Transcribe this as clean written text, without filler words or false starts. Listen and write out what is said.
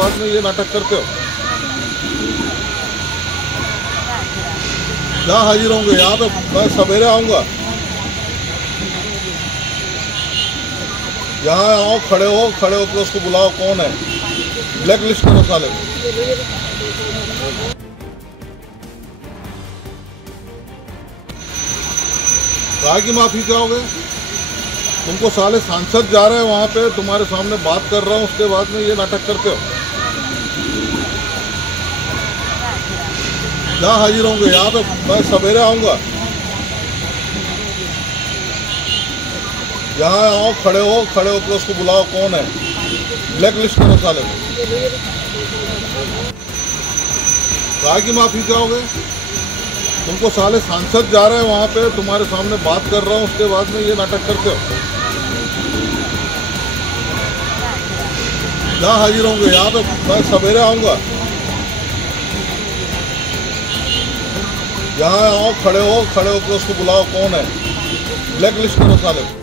बाद में ये नाटक करते हो। जहाँ हाजिर होंगे यहाँ पे मैं सवेरे आऊँगा। यहाँ आओ, खड़े हो तो उसको बुलाओ, कौन है, ब्लैक लिस्ट करो साले को। राय की माफी चाहोगे? तुमको साले सांसद जा रहे हैं वहाँ पे, तुम्हारे सामने बात कर रहा हूँ, उसके बाद में ये नाटक करते हो। जहाँ हाजिर होंगे यहाँ पे मैं सवेरे आऊँगा। यहाँ आओ, खड़े हो तो उसको बुलाओ, कौन है, ब्लैक लिस्ट करो साले को। राय की माफी चाहोगे? तुमको साले सांसद जा रहे हैं वहाँ पे, तुम्हारे सामने बात कर रहा हूँ, उसके बाद में ये नाटक करते हो। जहाँ हाजिर होंगे यहाँ पे मैं सवेरे आऊँगा। यहाँ आओ, खड़े हो तो उसको बुलाओ, कौन है, ब्लैक लिस्ट करो साले को।